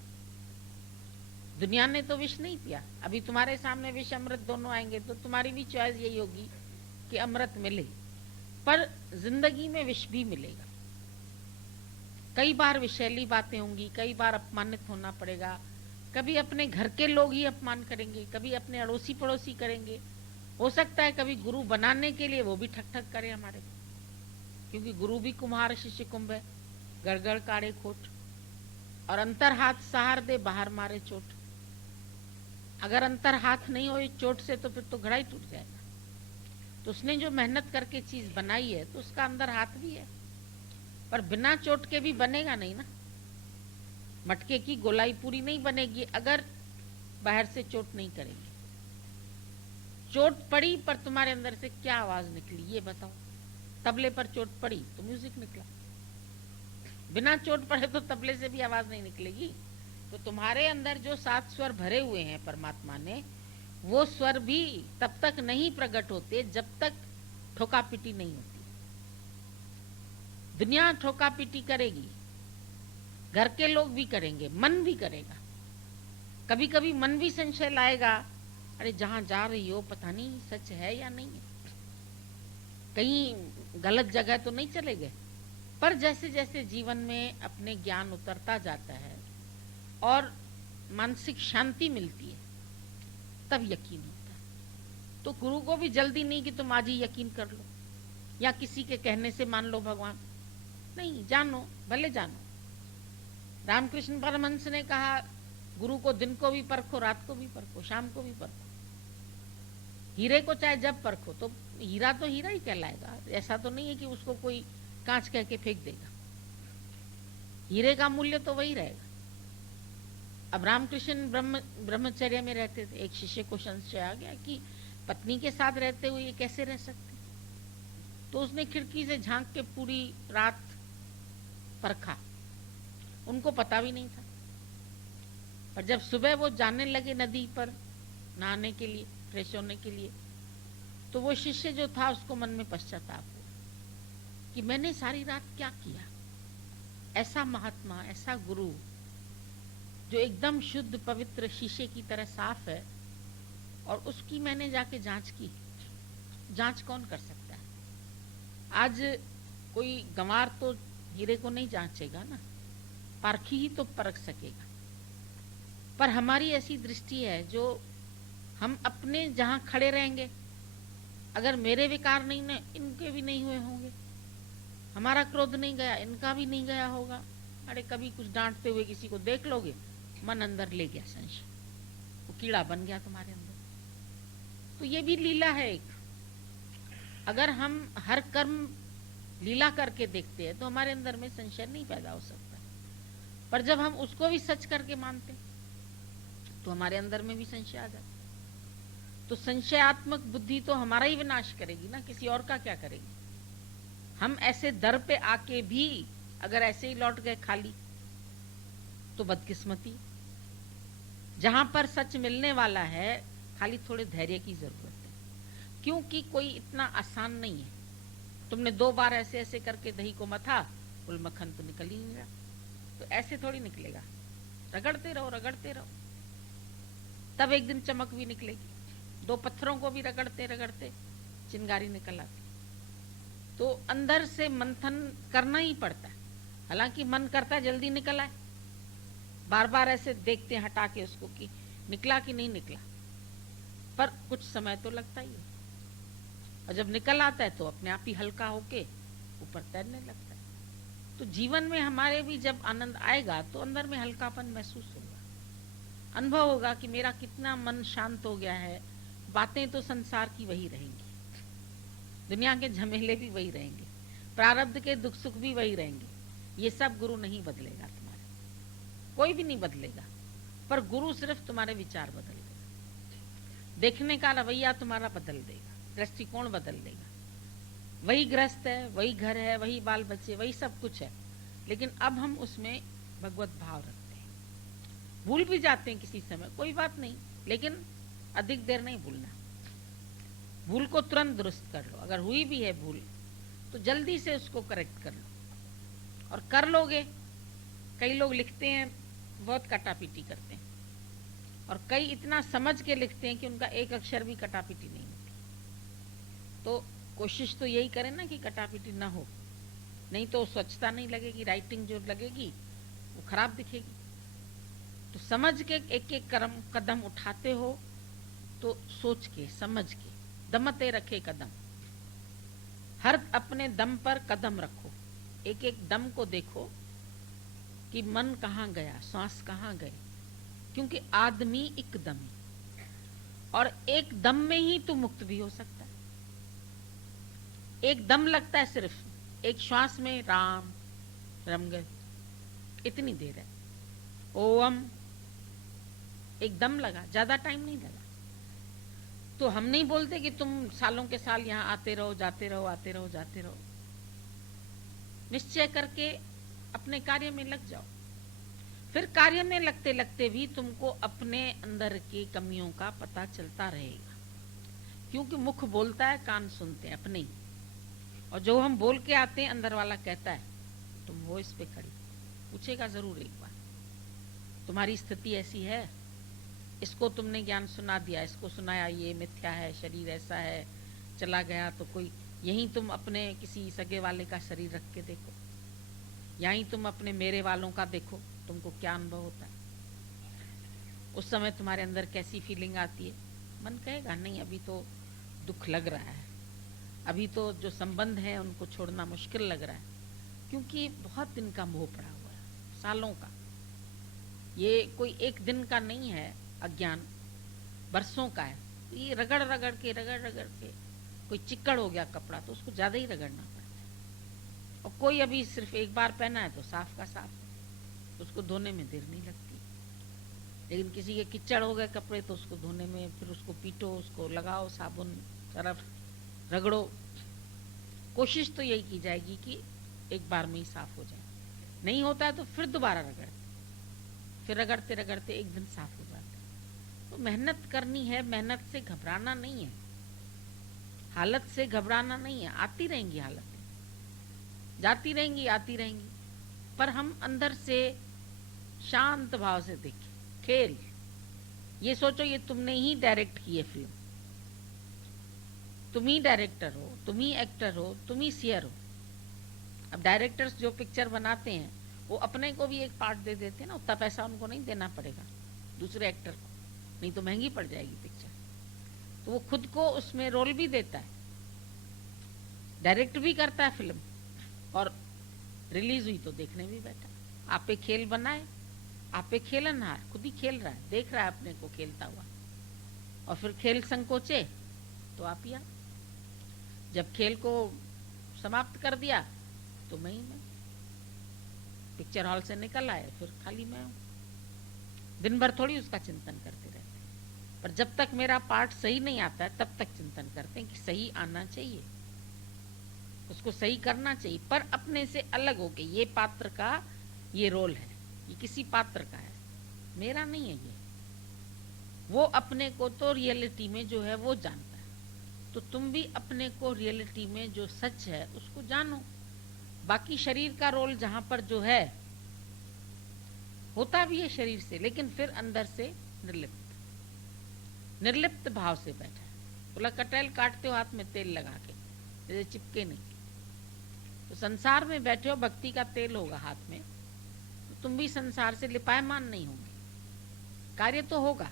दुनिया ने तो विष नहीं पिया। अभी तुम्हारे सामने विष अमृत दोनों आएंगे तो तुम्हारी भी चॉइस यही होगी कि अमृत मिले, पर जिंदगी में विष भी मिलेगा। कई बार विषैली बातें होंगी, कई बार अपमानित होना पड़ेगा, कभी अपने घर के लोग ही अपमान करेंगे, कभी अपने अड़ोसी पड़ोसी करेंगे। हो सकता है कभी गुरु बनाने के लिए वो भी ठक ठक करे हमारे को, क्योंकि गुरु भी कुम्हार शिष्य कुंभ है, गड़गड़ काढ़े खोट, और अंतर हाथ सहार दे बाहर मारे चोट। अगर अंतर हाथ नहीं हो चोट से तो फिर तो घड़ा ही टूट जाएगा। तो उसने जो मेहनत करके चीज बनाई है तो उसका अंदर हाथ भी है, पर बिना चोट के भी बनेगा नहीं ना। मटके की गोलाई पूरी नहीं बनेगी अगर बाहर से चोट नहीं करेगी। चोट पड़ी पर तुम्हारे अंदर से क्या आवाज निकली ये बताओ। तबले पर चोट पड़ी तो म्यूजिक निकला, बिना चोट पड़े तो तबले से भी आवाज नहीं निकलेगी। तो तुम्हारे अंदर जो 7 स्वर भरे हुए हैं परमात्मा ने, वो स्वर भी तब तक नहीं प्रकट होते जब तक ठोका पीटी नहीं होती। दुनिया ठोका पीटी करेगी, घर के लोग भी करेंगे, मन भी करेगा। कभी कभी मन भी संशय लाएगा, अरे जहां जा रही हो पता नहीं सच है या नहीं है, कहीं गलत जगह तो नहीं चले गए। पर जैसे जैसे जीवन में अपने ज्ञान उतरता जाता है और मानसिक शांति मिलती है, तब यकीन होता है। तो गुरु को भी जल्दी नहीं कि तुम आज ही यकीन कर लो या किसी के कहने से मान लो भगवान, नहीं, जानो, भले जानो। रामकृष्ण परमहंस ने कहा गुरु को दिन को भी परखो, रात को भी परखो, शाम को भी परखो। हीरे को चाहे जब परखो तो हीरा तो हीरा ही कहलाएगा। ऐसा तो नहीं है कि उसको कोई कांच कह के फेंक देगा, हीरे का मूल्य तो वही रहेगा। अब रामकृष्ण ब्रह्मचर्य में रहते थे, एक शिष्य को संशय आ गया कि पत्नी के साथ रहते हुए ये कैसे रह सकते। तो उसने खिड़की से झांक के पूरी रात परखा, उनको पता भी नहीं था। पर जब सुबह वो जाने लगे नदी पर नहाने के लिए, फ्रेश होने के लिए, तो वो शिष्य जो था उसको मन में पश्चाताप हुआ कि मैंने सारी रात क्या किया। ऐसा महात्मा, ऐसा गुरु जो एकदम शुद्ध पवित्र शीशे की तरह साफ है, और उसकी मैंने जाके जांच की। जांच कौन कर सकता है? आज कोई गंवार तो हीरे को नहीं जांचेगा ना, पारखी ही तो परख सकेगा। पर हमारी ऐसी दृष्टि है जो हम अपने जहां खड़े रहेंगे, अगर मेरे विकार नहीं ना, इनके भी नहीं हुए होंगे, हमारा क्रोध नहीं गया, इनका भी नहीं गया होगा। अरे कभी कुछ डांटते हुए किसी को देख लोगे, मन अंदर ले गया संशय, वो कीड़ा बन गया तुम्हारे अंदर। तो ये भी लीला है एक। अगर हम हर कर्म लीला करके देखते हैं तो हमारे अंदर में संशय नहीं पैदा हो सकता, पर जब हम उसको भी सच करके मानते तो हमारे अंदर में भी संशय आ जाता। तो संशयात्मक बुद्धि तो हमारा ही विनाश करेगी ना, किसी और का क्या करेगी। हम ऐसे दर पे आके भी अगर ऐसे ही लौट गए खाली तो बदकिस्मती। जहां पर सच मिलने वाला है खाली थोड़े धैर्य की जरूरत है, क्योंकि कोई इतना आसान नहीं है। तुमने 2 बार ऐसे ऐसे करके दही को मथा, कुल मक्खन तो निकल ही नहीं रहा, तो ऐसे थोड़ी निकलेगा। रगड़ते रहो रगड़ते रहो, तब एक दिन चमक भी निकलेगी। 2 पत्थरों को भी रगड़ते रगड़ते चिंगारी निकल आती। तो अंदर से मंथन करना ही पड़ता है। हालांकि मन करता है जल्दी निकल आए, बार बार ऐसे देखते हैं हटा के उसको कि निकला कि नहीं निकला, पर कुछ समय तो लगता ही है। और जब निकल आता है तो अपने आप ही हल्का होके ऊपर तैरने लगता है। तो जीवन में हमारे भी जब आनंद आएगा तो अंदर में हल्कापन महसूस होगा, अनुभव होगा कि मेरा कितना मन शांत हो गया है। बातें तो संसार की वही रहेंगी, दुनिया के झमेले भी वही रहेंगे, प्रारब्ध के दुख सुख भी वही रहेंगे। ये सब गुरु नहीं बदलेगा तुम्हारे, कोई भी नहीं बदलेगा, पर गुरु सिर्फ तुम्हारे विचार बदल देगा, देखने का रवैया तुम्हारा बदल देगा, दृष्टिकोण बदल देगा। वही गृहस्थ है, वही घर है, वही बाल बच्चे, वही सब कुछ है, लेकिन अब हम उसमें भगवत भाव रखते हैं। भूल भी जाते हैं किसी समय, कोई बात नहीं, लेकिन अधिक देर नहीं भूलना। भूल को तुरंत दुरुस्त कर लो, अगर हुई भी है भूल तो जल्दी से उसको करेक्ट कर लो, और कर लोगे। कई लोग लिखते हैं बहुत कटापीटी करते हैं, और कई इतना समझ के लिखते हैं कि उनका एक अक्षर भी कटापीटी नहीं होती। तो कोशिश तो यही करें ना कि कटापीटी ना हो, नहीं तो स्वच्छता नहीं लगेगी, राइटिंग जो लगेगी वो खराब दिखेगी। तो समझ के एक एक कदम उठाते हो तो सोच के समझ के दमते रखे कदम, हर अपने दम पर कदम रखो, एक एक दम को देखो कि मन कहाँ गया, श्वास कहाँ गए, क्योंकि आदमी एक दम, और एक दम में ही तो मुक्त भी हो सकता है। एक दम लगता है सिर्फ एक श्वास में, राम रम गए, इतनी देर है। ओम एक दम लगा, ज्यादा टाइम नहीं लगा। तो हम नहीं बोलते कि तुम सालों के साल यहाँ आते रहो जाते रहो, आते रहो जाते रहो। निश्चय करके अपने कार्य में लग जाओ, फिर कार्य में लगते लगते भी तुमको अपने अंदर की कमियों का पता चलता रहेगा, क्योंकि मुख बोलता है, कान सुनते हैं अपने ही। और जो हम बोल के आते हैं अंदर वाला कहता है तुम हो इस पे खड़ी, पूछेगा जरूर एक बार, तुम्हारी स्थिति ऐसी है, इसको तुमने ज्ञान सुना दिया, इसको सुनाया ये मिथ्या है, शरीर ऐसा है, चला गया तो कोई, यहीं तुम अपने किसी सगे वाले का शरीर रख के देखो, यहीं तुम अपने मेरे वालों का देखो, तुमको क्या अनुभव होता है। उस समय तुम्हारे अंदर कैसी फीलिंग आती है। मन कहेगा नहीं अभी तो दुख लग रहा है, अभी तो जो संबंध है उनको छोड़ना मुश्किल लग रहा है, क्योंकि बहुत दिन का मोह पड़ा हुआ है, सालों का। ये कोई एक दिन का नहीं है अज्ञान, बरसों का है। तो ये रगड़ रगड़ के कोई चिक्कड़ हो गया कपड़ा तो उसको ज्यादा ही रगड़ना पड़ता है। और कोई अभी सिर्फ एक बार पहना है तो साफ का साफ है, तो उसको धोने में देर नहीं लगती। लेकिन किसी के किच्चड़ हो गए कपड़े तो उसको धोने में, फिर उसको पीटो, उसको लगाओ साबुन सरफ, रगड़ो। कोशिश तो यही की जाएगी कि एक बार में ही साफ हो जाए, नहीं होता है तो फिर दोबारा रगड़ते, फिर रगड़ते रगड़ते एक दिन साफ हो जाता है। तो मेहनत करनी है, मेहनत से घबराना नहीं है, हालत से घबराना नहीं है। आती रहेंगी हालतें, जाती रहेंगी, आती रहेंगी, पर हम अंदर से शांत भाव से देखें खेल। ये सोचो ये तुमने ही डायरेक्ट की है फिल्म, तुम ही डायरेक्टर हो, तुम ही एक्टर हो, तुम ही सीयर हो। अब डायरेक्टर्स जो पिक्चर बनाते हैं वो अपने को भी एक पार्ट दे देते हैं ना, उतना पैसा उनको नहीं देना पड़ेगा दूसरे एक्टर को, नहीं तो महंगी पड़ जाएगी पिक्चर। तो वो खुद को उसमें रोल भी देता है, डायरेक्ट भी करता है फिल्म, और रिलीज हुई तो देखने भी बैठा। आप पे खेल बनाए, आप पे खेलनहार, खुद ही खेल रहा है, देख रहा है अपने को खेलता हुआ, और फिर खेल संकोचे तो आप ही जब खेल को समाप्त कर दिया तो मैं पिक्चर हॉल से निकल आए, फिर खाली मैं हूँ। दिन भर थोड़ी उसका चिंतन करते रहते हैं, पर जब तक मेरा पार्ट सही नहीं आता है तब तक चिंतन करते हैं कि सही आना चाहिए, उसको सही करना चाहिए, पर अपने से अलग होके। ये पात्र का ये रोल है, ये किसी पात्र का है, मेरा नहीं है ये। वो अपने को तो रियलिटी में जो है वो जानता है, तो तुम भी अपने को रियलिटी में जो सच है उसको जानो। बाकी शरीर का रोल जहां पर जो है होता भी है शरीर से, लेकिन फिर अंदर से निर्लिप्त, निर्लिप्त भाव से बैठा है। बोला कटहल काटते हो हाथ में तेल लगा के, जैसे चिपके नहीं। तो संसार में बैठे हो, भक्ति का तेल होगा हाथ में, तो तुम भी संसार से लिपायमान नहीं होंगे, कार्य तो होगा।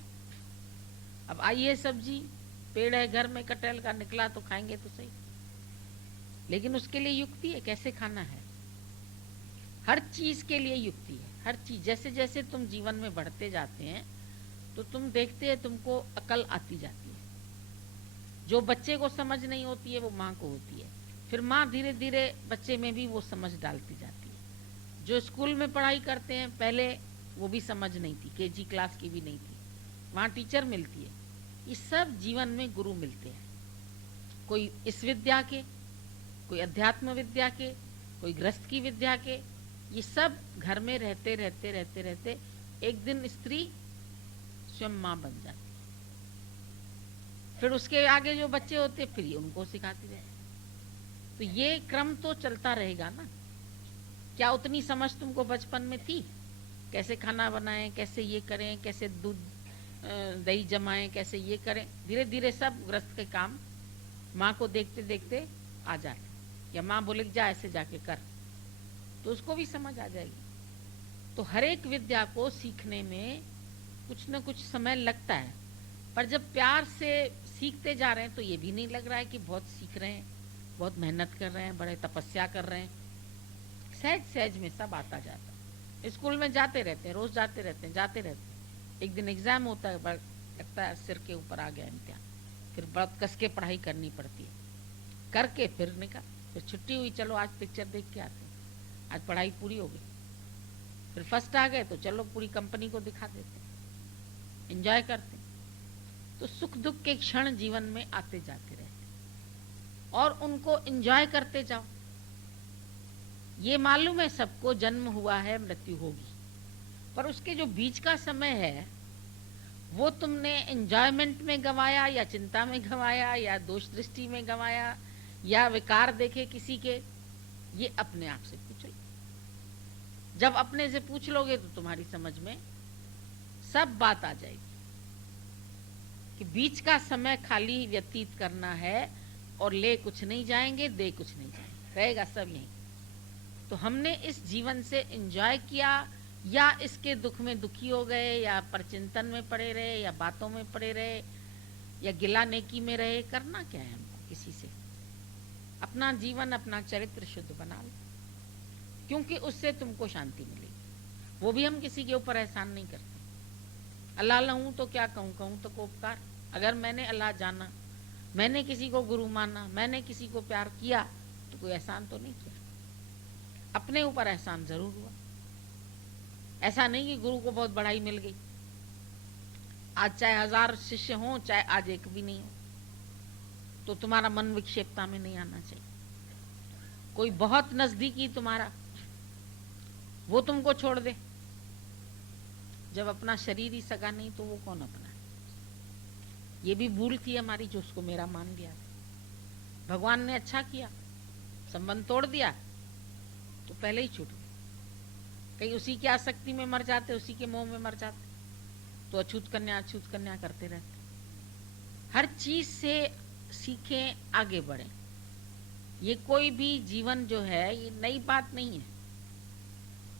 अब आइए सब्जी, पेड़ है घर में कटहल का, निकला तो खाएंगे तो सही, लेकिन उसके लिए युक्ति है, कैसे खाना है। हर चीज के लिए युक्ति है, हर चीज। जैसे जैसे तुम जीवन में बढ़ते जाते हैं तो तुम देखते हैं तुमको अकल आती जाती है। जो बच्चे को समझ नहीं होती है वो माँ को होती है, फिर माँ धीरे धीरे बच्चे में भी वो समझ डालती जाती है। जो स्कूल में पढ़ाई करते हैं पहले वो भी समझ नहीं थी, केजी क्लास की भी नहीं थी, वहाँ टीचर मिलती है। ये सब जीवन में गुरु मिलते हैं, कोई इस विद्या के, कोई अध्यात्म विद्या के, कोई गृहस्थ की विद्या के। ये सब घर में रहते रहते रहते रहते एक दिन स्त्री स्वयं माँ बन जाती, फिर उसके आगे जो बच्चे होते फिर उनको सिखाती रहे। तो ये क्रम तो चलता रहेगा ना। क्या उतनी समझ तुमको बचपन में थी, कैसे खाना बनाएं, कैसे ये करें, कैसे दूध दही जमाएं, कैसे ये करें। धीरे धीरे सब गृहस्थ के काम माँ को देखते देखते आ जाते, या माँ बोले जा ऐसे जाके कर, तो उसको भी समझ आ जाएगी। तो हर एक विद्या को सीखने में कुछ न कुछ समय लगता है, पर जब प्यार से सीखते जा रहे हैं तो ये भी नहीं लग रहा है कि बहुत सीख रहे हैं, बहुत मेहनत कर रहे हैं, बड़े तपस्या कर रहे हैं। सहज सहज में सब आता जाता। स्कूल में जाते रहते हैं, रोज जाते रहते हैं, जाते रहते हैं। एक दिन एग्जाम होता है, लगता है सिर के ऊपर आ गया इम्तिहान, फिर बहुत कस के पढ़ाई करनी पड़ती है, करके फिर निकल, फिर छुट्टी हुई, चलो आज पिक्चर देख के आते हैं, आज पढ़ाई पूरी हो गई। फिर फर्स्ट आ गए तो चलो पूरी कंपनी को दिखा देते हैं, एंजॉय करते हैं। तो सुख दुख के क्षण जीवन में आते जाते रहते और उनको एंजॉय करते जाओ। ये मालूम है सबको जन्म हुआ है, मृत्यु होगी, पर उसके जो बीच का समय है वो तुमने एंजॉयमेंट में गंवाया, या चिंता में गंवाया, या दोष दृष्टि में गंवाया, या विकार देखे किसी के, ये अपने आप से पूछ लो। जब अपने से पूछ लोगे तो तुम्हारी समझ में सब बात आ जाएगी कि बीच का समय खाली व्यतीत करना है, और ले कुछ नहीं जाएंगे, दे कुछ नहीं जाएंगे, रहेगा सब यहीं। तो हमने इस जीवन से एंजॉय किया, या इसके दुख में दुखी हो गए, या परचिंतन में पड़े रहे, या बातों में पड़े रहे, या गिला नेकी में रहे। करना क्या है हमको किसी से? अपना जीवन, अपना चरित्र शुद्ध बना लो, क्योंकि उससे तुमको शांति मिलेगी। वो भी हम किसी के ऊपर एहसान नहीं करते। अल्लाह लहूं तो क्या कहूँ, कहूँ तो को उपकार। अगर मैंने अल्लाह जाना, मैंने किसी को गुरु माना, मैंने किसी को प्यार किया, तो कोई एहसान तो नहीं किया, अपने ऊपर एहसान जरूर हुआ। ऐसा नहीं कि गुरु को बहुत बड़ाई मिल गई, आज चाहे 1000 शिष्य हों, चाहे आज एक भी नहीं हो, तो तुम्हारा मन विक्षेपता में नहीं आना चाहिए। कोई बहुत नजदीकी तुम्हारा, वो तुमको छोड़ दे, जब अपना शरीर ही सगा नहीं तो वो कौन अपना है? ये भी भूल थी हमारी, जो उसको मेरा मान लिया। भगवान ने अच्छा किया, संबंध तोड़ दिया तो पहले ही छूट गए। कहीं उसी की आसक्ति में मर जाते, उसी के मोह में मर जाते, तो अछूत कन्या करते रहते। हर चीज से सीखें, आगे बढ़ें। ये कोई भी जीवन जो है ये नई बात नहीं है,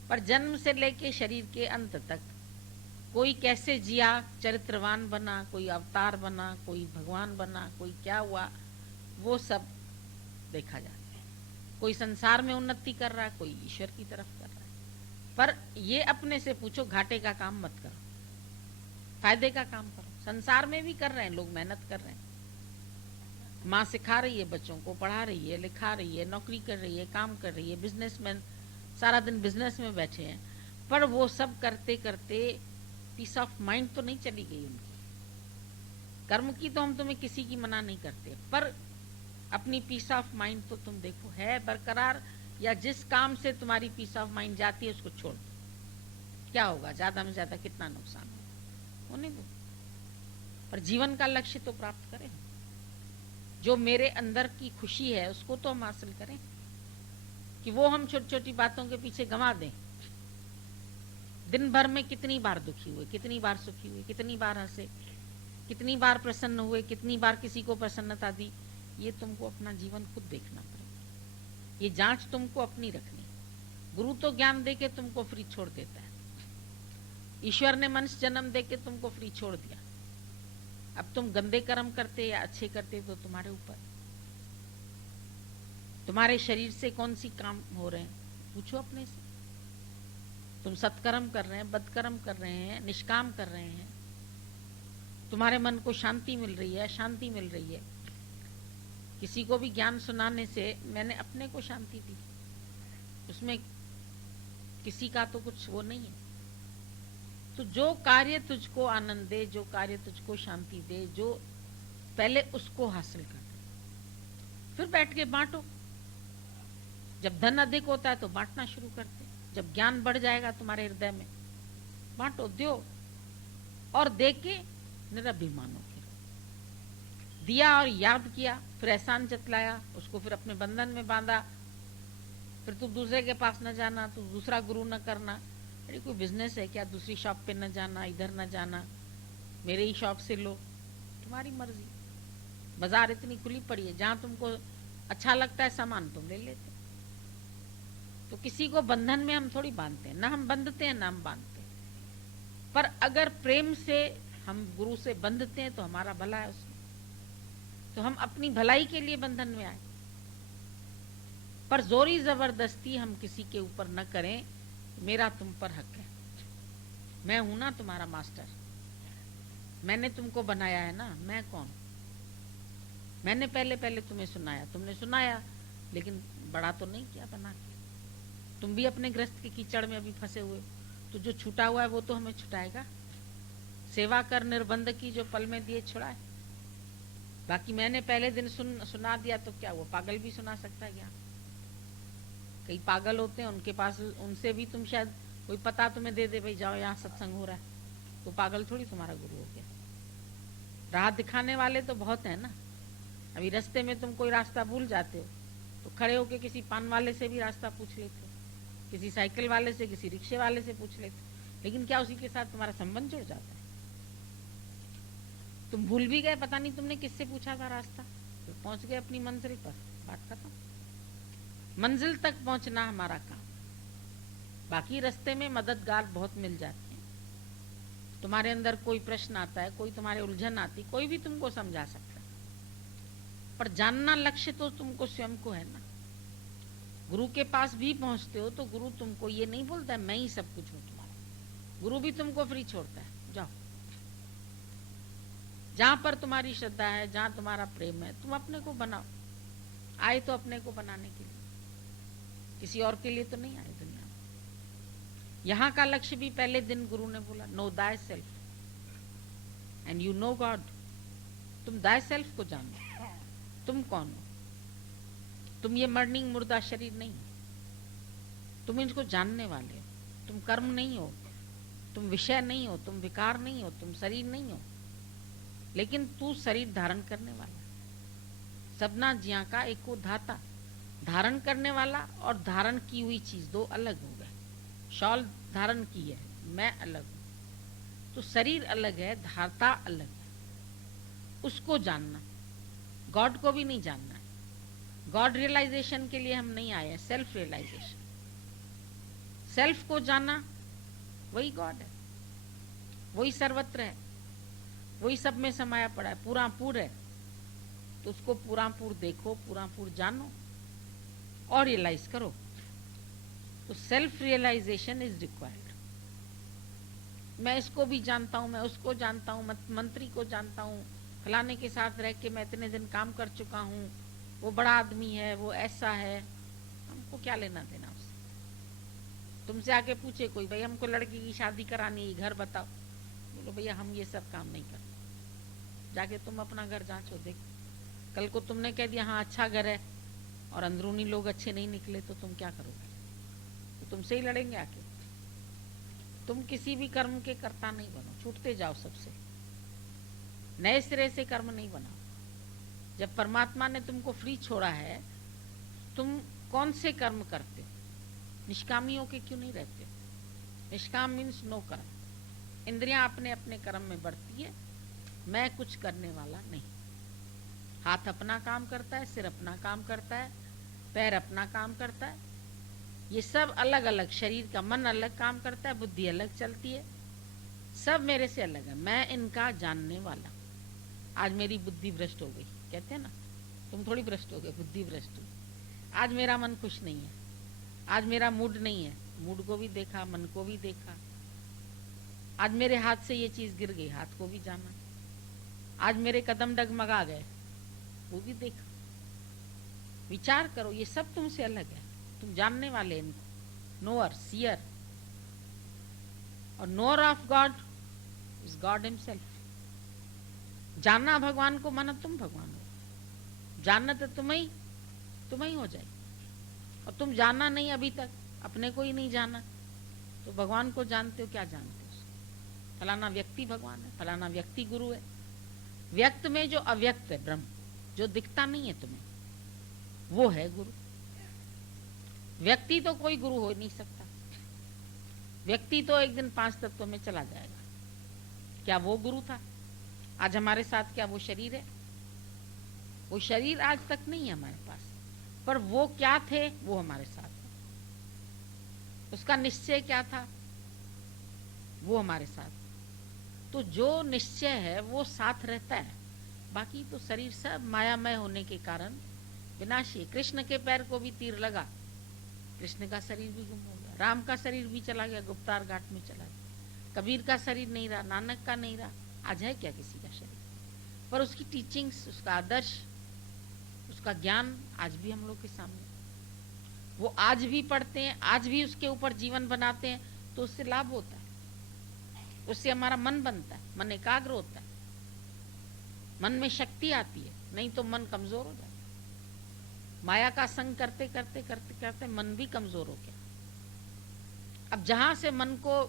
पर जन्म से लेके शरीर के अंत तक कोई कैसे जिया, चरित्रवान बना, कोई अवतार बना, कोई भगवान बना, कोई क्या हुआ, वो सब देखा जाता है। कोई संसार में उन्नति कर रहा है, कोई ईश्वर की तरफ कर रहा है। पर ये अपने से पूछो, घाटे का काम मत करो, फायदे का काम करो। संसार में भी कर रहे हैं लोग, मेहनत कर रहे हैं, माँ सिखा रही है, बच्चों को पढ़ा रही है, लिखा रही है, नौकरी कर रही है, काम कर रही है, बिजनेसमैन सारा दिन बिजनेस में बैठे हैं, पर वो सब करते करते पीस ऑफ माइंड तो नहीं चली गई उनकी। कर्म की तो हम तुम्हें किसी की मना नहीं करते, पर अपनी पीस ऑफ माइंड तो तुम देखो है बरकरार, या जिस काम से तुम्हारी पीस ऑफ माइंड जाती है उसको छोड़ दो। क्या होगा, ज्यादा में ज्यादा कितना नुकसान होगा, होने दो। पर जीवन का लक्ष्य तो प्राप्त करें, जो मेरे अंदर की खुशी है उसको तो हम हासिल करें, कि वो हम छोटी छोटी बातों के पीछे गंवा दें। दिन भर में कितनी बार दुखी हुए, कितनी बार सुखी हुए, कितनी बार हंसे, कितनी बार प्रसन्न हुए, कितनी बार किसी को प्रसन्नता दी, ये तुमको अपना जीवन खुद देखना पड़ेगा। ये जांच तुमको अपनी रखनी। गुरु तो ज्ञान देके तुमको फ्री छोड़ देता है, ईश्वर ने मनुष्य जन्म देके तुमको फ्री छोड़ दिया। अब तुम गंदे कर्म करते या अच्छे करते तो तुम्हारे ऊपर। तुम्हारे शरीर से कौन सी काम हो रहे हैं, पूछो अपने से। तुम सत्कर्म कर रहे हैं, बदकर्म कर रहे हैं, निष्काम कर रहे हैं, तुम्हारे मन को शांति मिल रही है, शांति मिल रही है। किसी को भी ज्ञान सुनाने से मैंने अपने को शांति दी, उसमें किसी का तो कुछ वो नहीं है। तो जो कार्य तुझको आनंद दे, जो कार्य तुझको शांति दे, जो पहले उसको हासिल कर, फिर बैठ के बांटो। जब धन अधिक होता है तो बांटना शुरू करते, जब ज्ञान बढ़ जाएगा तुम्हारे हृदय में, बांटो, दो, और दे के निरभिमान हो। दिया और याद किया, फिर एहसान जतलाया, उसको फिर अपने बंधन में बांधा, फिर तू दूसरे के पास न जाना, तू दूसरा गुरु न करना। अरे कोई बिजनेस है क्या, दूसरी शॉप पे न जाना, इधर न जाना, मेरे ही शॉप से लो, तुम्हारी मर्जी। बाजार इतनी खुली पड़ी है, जहां तुमको अच्छा लगता है सामान तुम ले लेते। तो किसी को बंधन में हम थोड़ी बांधते हैं, ना हम बंधते हैं ना हम बांधते हैं। पर अगर प्रेम से हम गुरु से बंधते हैं तो हमारा भला है उसमें, तो हम अपनी भलाई के लिए बंधन में आए। पर जोरी जबरदस्ती हम किसी के ऊपर न करें। मेरा तुम पर हक है, मैं हूं ना तुम्हारा मास्टर, मैंने तुमको बनाया है ना, मैं कौन। मैंने पहले पहले तुम्हें सुनाया, तुमने सुनाया, लेकिन बड़ा तो नहीं किया बना के। तुम भी अपने ग्रस्त के कीचड़ में अभी फंसे हुए, तो जो छूटा हुआ है वो तो हमें छुटाएगा। सेवा कर निर्बंध की, जो पल में दिए छुड़ाए। बाकी मैंने पहले दिन सुना दिया तो क्या, वो पागल भी सुना सकता है ज्ञान। कई पागल होते हैं, उनके पास, उनसे भी तुम शायद कोई पता तुम्हें दे दे, भाई जाओ यहाँ सत्संग हो रहा है, तो पागल थोड़ी तुम्हारा गुरु हो गया। राह दिखाने वाले तो बहुत है ना। अभी रास्ते में तुम कोई रास्ता भूल जाते हो तो खड़े होके किसी पान वाले से भी रास्ता पूछ लेते हो, किसी साइकिल वाले से, किसी रिक्शे वाले से पूछ लेते हो, लेकिन क्या उसी के साथ तुम्हारा संबंध जुड़ जाता है। तुम भूल भी गए, पता नहीं तुमने किससे पूछा था रास्ता, तो पहुंच गए अपनी मंजिल पर, बात खत्म। मंजिल तक पहुंचना हमारा काम, बाकी रास्ते में मददगार बहुत मिल जाते हैं। तुम्हारे अंदर कोई प्रश्न आता है, कोई तुम्हारे उलझन आती, कोई भी तुमको समझा सकता है, पर जानना लक्ष्य तो तुमको स्वयं को है ना। गुरु के पास भी पहुंचते हो तो गुरु तुमको ये नहीं बोलता है मैं ही सब कुछ हूं तुम्हारा, गुरु भी तुमको फ्री छोड़ता है, जाओ। जहां पर तुम्हारी श्रद्धा है, जहां तुम्हारा प्रेम है, तुम अपने को बनाओ। आए तो अपने को बनाने के लिए, किसी और के लिए तो नहीं आए दुनिया में। यहां का लक्ष्य भी पहले दिन गुरु ने बोला, नो दाय self and you know God. तुम दाय सेल्फ को जानो, तुम कौन हो। तुम ये मर्निंग मुर्दा शरीर नहीं हो, तुम इनको जानने वाले हो। तुम कर्म नहीं हो, तुम विषय नहीं हो, तुम विकार नहीं हो, तुम शरीर नहीं हो, लेकिन तू शरीर धारण करने वाला। सबना जिया का एको धाता, धारण करने वाला और धारण की हुई चीज दो अलग हो गए। शॉल धारण की है, मैं अलग हूं, तो शरीर अलग है, धाता अलग है। उसको जानना, गॉड को भी नहीं जानना है। गॉड रियलाइजेशन के लिए हम नहीं आए हैं, सेल्फ रियलाइजेशन। सेल्फ को जाना, वही गॉड है, वही सर्वत्र है, वही सब में समाया पड़ा है, पूरा पूर है। तो उसको पूरा पूर देखो, पूरा पूर जानो। और रियलाइज करो। तो सेल्फ रियलाइजेशन इज रिक्वायर्ड। मैं इसको भी जानता हूँ, मैं उसको जानता हूँ, मंत्री को जानता हूँ, फलाने के साथ रह के मैं इतने दिन काम कर चुका हूँ, वो बड़ा आदमी है, वो ऐसा है। हमको क्या लेना देना उससे? तुमसे आके पूछे कोई, भाई हमको लड़की की शादी करानी है, घर बताओ, बोलो भैया हम ये सब काम नहीं करते। जाके तुम अपना घर जांचो, देख कल को तुमने कह दिया हाँ अच्छा घर है और अंदरूनी लोग अच्छे नहीं निकले तो तुम क्या करोगे? तो तुमसे ही लड़ेंगे आके। तुम किसी भी कर्म के कर्ता नहीं बनो, छूटते जाओ सबसे, नए सिरे से कर्म नहीं बनाओ। जब परमात्मा ने तुमको फ्री छोड़ा है, तुम कौन से कर्म करते हो? निष्कामियों के क्यों नहीं रहते? निष्काम मीन्स नो कर्म। इंद्रियां अपने अपने कर्म में बढ़ती है, मैं कुछ करने वाला नहीं। हाथ अपना काम करता है, सिर अपना काम करता है, पैर अपना काम करता है, ये सब अलग अलग, शरीर का मन अलग काम करता है, बुद्धि अलग चलती है, सब मेरे से अलग है, मैं इनका जानने वाला। आज मेरी बुद्धि भ्रष्ट हो गई, कहते हैं ना, तुम थोड़ी भ्रष्ट हो गए, बुद्धि भ्रष्ट हुई। आज मेरा मन खुश नहीं है, आज मेरा मूड नहीं है, मूड को भी देखा, मन को भी देखा। आज मेरे हाथ से ये चीज गिर गई, हाथ को भी जाना। आज मेरे कदम डगमगा गए, वो भी देखा। विचार करो, ये सब तुमसे अलग है, तुम जानने वाले इनको। नोअर, सीयर, और knower of God is God himself. जानना भगवान को माना तुम भगवान हो, जानना तो तुम्हें ही हो जाए। और तुम जानना नहीं अभी तक, अपने को ही नहीं जाना, तो भगवान को जानते हो? क्या जानते हो? फलाना व्यक्ति भगवान है, फलाना व्यक्ति गुरु है। व्यक्त में जो अव्यक्त है ब्रह्म, जो दिखता नहीं है तुम्हें, वो है गुरु। व्यक्ति तो कोई गुरु हो नहीं सकता। व्यक्ति तो एक दिन 5 तत्वों में चला जाएगा। क्या वो गुरु था? आज हमारे साथ क्या वो शरीर है? वो शरीर आज तक नहीं है हमारे पास, पर वो क्या थे वो हमारे साथ है। उसका निश्चय क्या था वो हमारे साथ। तो जो निश्चय है वो साथ रहता है, बाकी तो शरीर सब मायामय होने के कारण विनाशी। कृष्ण के पैर को भी तीर लगा, कृष्ण का शरीर भी गुम हो गया। राम का शरीर भी चला गया, गुप्तार घाट में चला गया। कबीर का शरीर नहीं रहा, नानक का नहीं रहा। आज है क्या किसी का शरीर? पर उसकी टीचिंग्स, उसका आदर्श, उसका ज्ञान आज भी हम लोग के सामने। वो आज भी पढ़ते हैं, आज भी उसके ऊपर जीवन बनाते हैं, तो उससे लाभ होता है। उससे हमारा मन बनता है, मन एकाग्र होता है, मन में शक्ति आती है। नहीं तो मन कमजोर हो जाता है। माया का संग करते करते करते करते मन भी कमजोर हो गया। अब जहां से मन को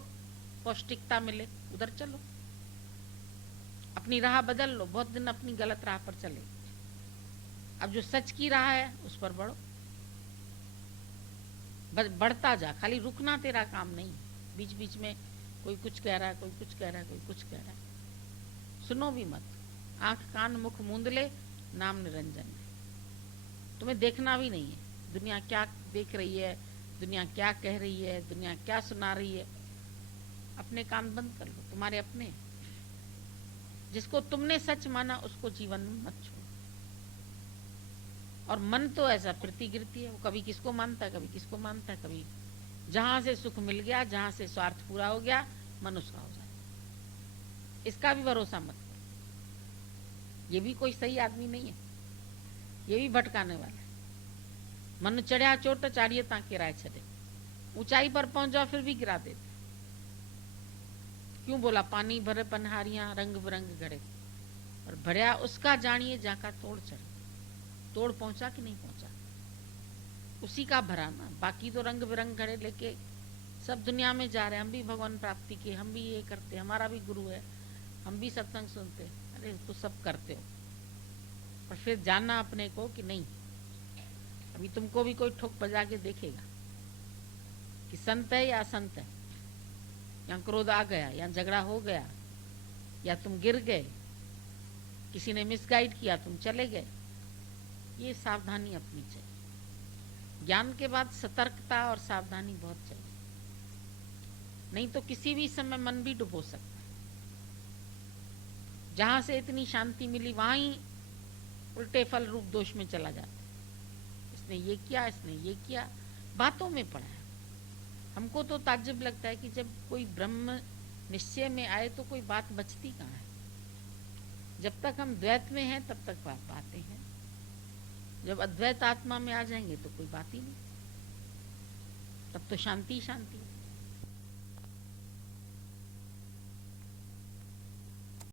पौष्टिकता मिले उधर चलो, अपनी राह बदल लो। बहुत दिन अपनी गलत राह पर चले, अब जो सच की राह है उस पर बढ़ो, बढ़ता जा। खाली रुकना तेरा काम नहीं। बीच बीच में कोई कुछ कह रहा है, कोई कुछ कह रहा है, कोई कुछ कह रहा है, सुनो भी मत। आंख कान मुख मूंद ले, नाम निरंजन है। तुम्हें देखना भी नहीं है दुनिया क्या देख रही है, दुनिया क्या कह रही है, दुनिया क्या सुना रही है। अपने कान बंद कर लो, तुम्हारे अपने। जिसको तुमने सच माना उसको जीवन में मत छोड़ो। और मन तो ऐसा फिरती गिरती है, वो कभी किसको मानता है, कभी किसको मानता है, कभी जहां से सुख मिल गया, जहां से स्वार्थ पूरा हो गया, मन उसका हो जाए। इसका भी भरोसा मत करो, ये भी कोई सही आदमी नहीं है, ये भी भटकाने वाला है। मन चढ़िया चोट चाड़िए ताकि राय छड़े, ऊंचाई पर पहुंच जाओ फिर भी गिरा देते। क्यों बोला पानी भरे पनहारियां रंग बिरंग घड़े, और भरिया उसका जानिए जाका तोड़ चढ़े। तोड़ पहुंचा कि नहीं पहुंचा, उसी का भरा ना। बाकी तो रंग बिरंग घड़े लेके सब दुनिया में जा रहे हैं। हम भी भगवान प्राप्ति के, हम भी ये करते, हमारा भी गुरु है, हम भी सत्संग सुनते। अरे तो सब करते हो, और फिर जानना अपने को कि नहीं। अभी तुमको भी कोई ठोक बजा के देखेगा कि संत है या असंत है, या क्रोध आ गया, या झगड़ा हो गया, या तुम गिर गए, किसी ने मिसगाइड किया, तुम चले गए। ये सावधानी अपनी चाहिए। ज्ञान के बाद सतर्कता और सावधानी बहुत चाहिए, नहीं तो किसी भी समय मन भी डुबो सकता है। जहां से इतनी शांति मिली वहां ही उल्टे फल रूप दोष में चला जाता है। इसने ये किया, इसने ये किया, बातों में पड़ा है। हमको तो ताज्जुब लगता है कि जब कोई ब्रह्म निश्चय में आए तो कोई बात बचती कहाँ है। जब तक हम द्वैत में हैं तब तक बातें हैं, जब अद्वैत आत्मा में आ जाएंगे तो कोई बात ही नहीं, तब तो शांति शांति।